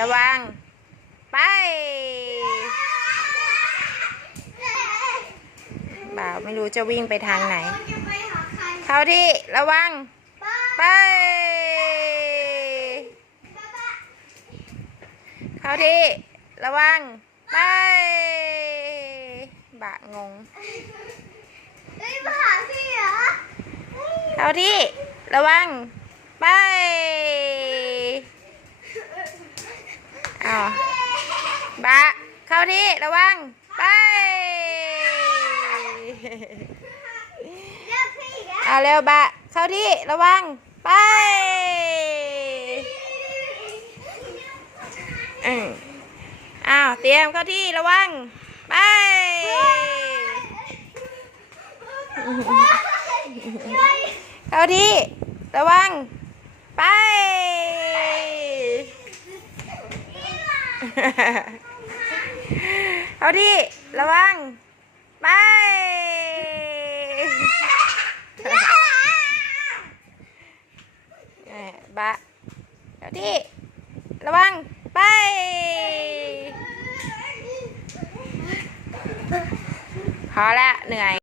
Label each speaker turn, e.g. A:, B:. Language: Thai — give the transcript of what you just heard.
A: ระวัง ไปบ่าวไม่รู้จะวิ่งไปทางไหน เข้าที่ระวัง ไป เข้าที่ระวัง ไปบะงง
B: เฮ้ยมาหาพี่เหรอเฮ้ย
A: เข้าที่ระวัง ไป อ้าวบะเข้าที่ระวัง ไป
B: เอา
A: เร็วบะเข้าที่ระวัง ไปอ้าวเตรียมเข้าที่ระวัง ไปเข้าที่ระวัง ไป เข้าที่ระวัง ไป บะเข้าที่ระวัง ไป พอละเหนื่อย